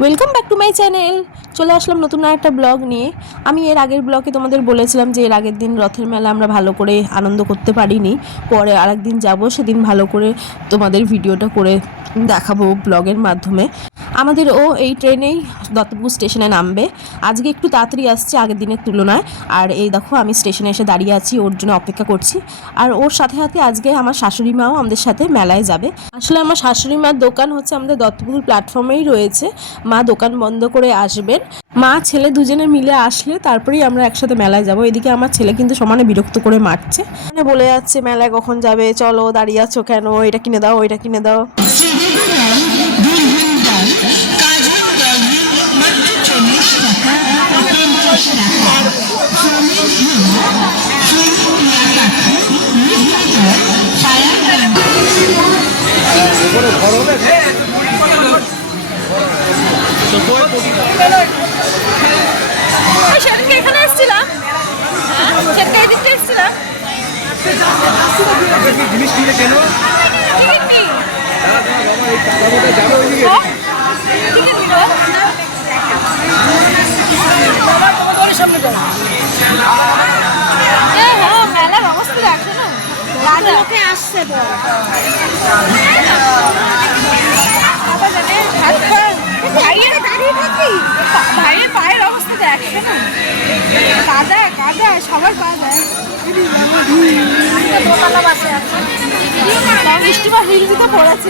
welcome back to my channel চলে আসলাম নতুন আর একটা ব্লগ নিয়ে। আমি এর আগের ব্লগে তোমাদের বলেছিলাম যে এর আগের দিন রথের মেলা আমরা ভালো করে আনন্দ করতে পারিনি। পরে আরেক দিন যাব, সেদিন ভালো করে তোমাদের ভিডিওটা করে দেখাবো ব্লগের মাধ্যমে। আমাদের ও এই ট্রেনেই দত্তপুর স্টেশনে নামবে। আজকে একটু তাড়াতাড়ি আসছে আগের দিনের তুলনায়। আর এই দেখো, আমি স্টেশনে এসে দাঁড়িয়ে আছি, ওর জন্য অপেক্ষা করছি। আর ওর সাথে সাথে আজকে আমার শাশুড়ি মাও আমাদের সাথে মেলায় যাবে। আসলে আমার শাশুড়ি মার দোকান হচ্ছে আমাদের দত্তপুর প্ল্যাটফর্মেই রয়েছে। মা দোকান বন্ধ করে আসবেন। মা ছেলে দুজনে মিলে আসলে তারপরেই আমরা একসাথে মেলায় যাব। এদিকে আমার ছেলে কিন্তু সমানে বিরক্ত করে মারছে। মানে বলে যাচ্ছে মেলায় কখন যাবে? চলো দাঁড়িয়ে আছো কেন? এটা কিনে দাও ওইটা কিনে দাও। ভাইয়ের দাঁড়িয়ে থাকি ভাইয়ের পায়ের অবস্থা দেখো কাদা কাদা সবার পা বাসে আছে। বৃষ্টিবার হিল দিতে পড়েছে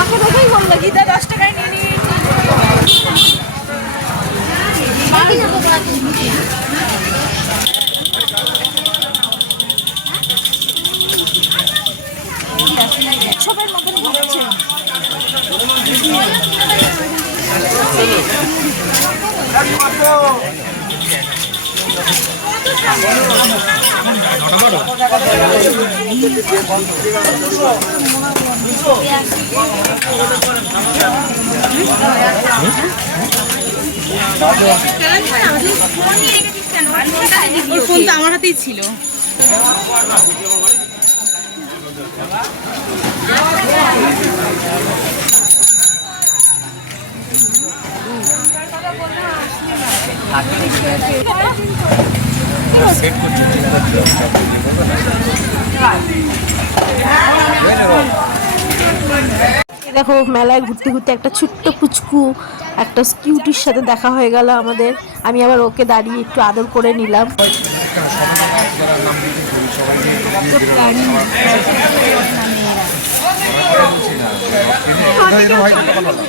মাকে দেখেই বলল গীতা দশ টাকায় নিয়ে নিয়ে সবের মতন ঘুরছে ওর ফোন তো আমার হাতেই ছিল। এই দেখো, মেলায় ঘুরতে ঘুরতে একটা ছোট্ট পুচকু, একটা কিউটির সাথে দেখা হয়ে গেল আমাদের। আমি আবার ওকে দাঁড়িয়ে একটু আদর করে নিলাম। কেমন ভালো লাগে মনটা ভালো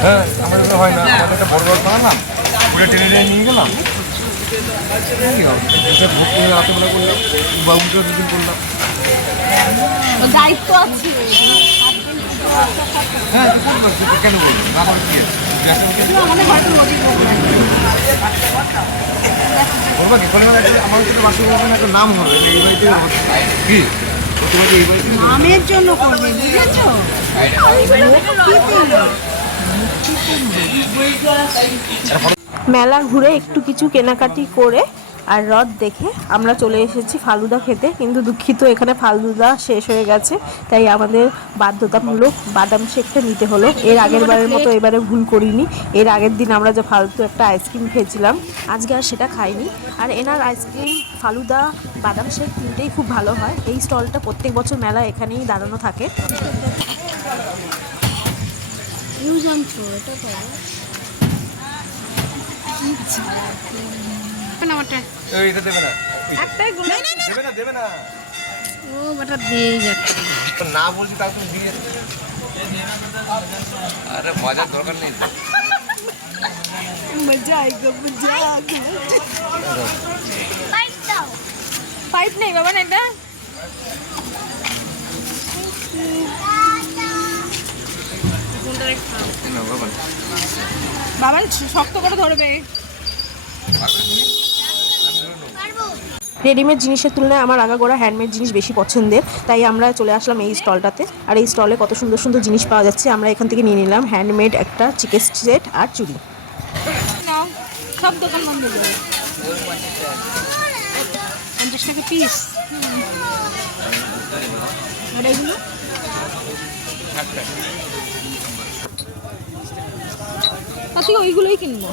হ্যাঁ আমার এগুলো হয় না আমাদের একটা বড় বড় বানালাম পুরো টেনে টেনে নিয়ে গেলাম দায়িত্ব হ্যাঁ তো তো কেন বলব না করে কি আছে? আমার নাম হবে এই বাড়িতে কি আমের জন্য করবে বুঝেছ? মেলা ঘুরে একটু কিছু কেনাকাটি করে আর হ্রদ দেখে আমরা চলে এসেছি ফালুদা খেতে কিন্তু দুঃখিত এখানে ফালুদা শেষ হয়ে গেছে। তাই আমাদের বাধ্যতামূলক বাদাম শেকটা নিতে হলো। এর আগের বারের মতো এবারে ভুল করিনি। এর আগের দিন আমরা যে ফালতু একটা আইসক্রিম খেয়েছিলাম আজকে আর সেটা খাইনি। আর এনার আইসক্রিম ফালুদা বাদাম শেক তিনটেই খুব ভালো হয়। এই স্টলটা প্রত্যেক বছর মেলা এখানেই দাঁড়ানো থাকে। ইউজ এইটা দেবে না। একটাই গুলো দেবে না দেবে না। ও বেটা দিয়েই যাচ্ছে। না বলছি তাও তুমি দিয়ে আরে মজার দরকার নেই। মজা পাইপ নেই বাবা না এটা? বাবা। শক্ত করে ধরবে। রেডিমেড জিনিসের তুলনায় আমার আগাগোড়া হ্যান্ডমেড জিনিস বেশি পছন্দের। তাই আমরা চলে আসলাম এই স্টলটাতে। আর এই স্টলে কত সুন্দর সুন্দর জিনিস পাওয়া যাচ্ছে। আমরা এখান থেকে নিয়ে নিলাম হ্যান্ডমেড একটা চিকেন সেট আর চুড়ি। ওইগুলোই কিনবো।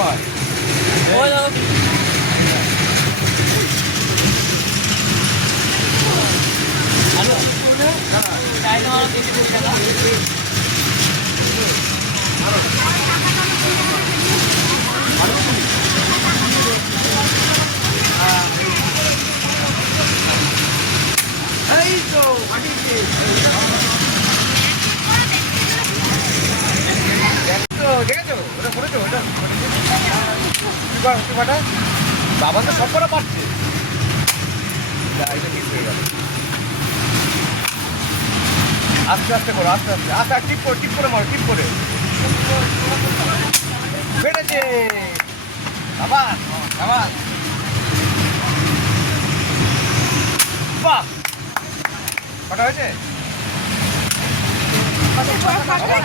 হয় তো, দেখেছ? ওটা করেছ, ওটা কি কর- কি কটা? বাবা তো সব কটা পারছে এটা miss হয়ে গেল। আস্তে আস্তে করো আস্তে আস্তে। আস্তে টিপ করে টিপ করে মারো টিপ করে। বেড়েছে আবার আবার বাহ! কটা হয়েছে?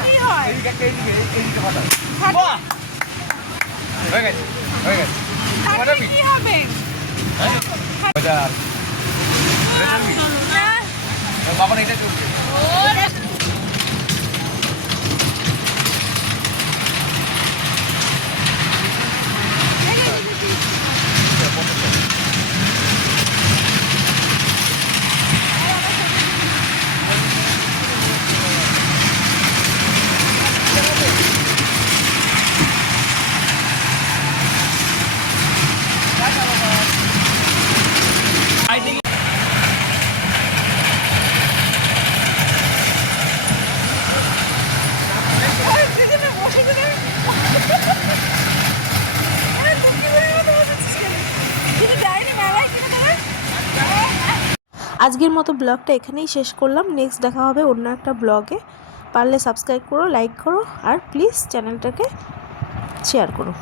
কি হয় এইদিকে এইদিকে এইদিকে বাহ! হয়ে গেছে হয়ে গেছে। ফাটাবি কি হবে? বাজার এটা চলবি? বাবা না এটা চলছে আজকের মতো ব্লগটা এখানেই শেষ করলাম। নেক্সট দেখা হবে অন্য একটা ব্লগে। পারলে সাবস্ক্রাইব করো লাইক করো, আর প্লিজ চ্যানেলটাকে শেয়ার করো।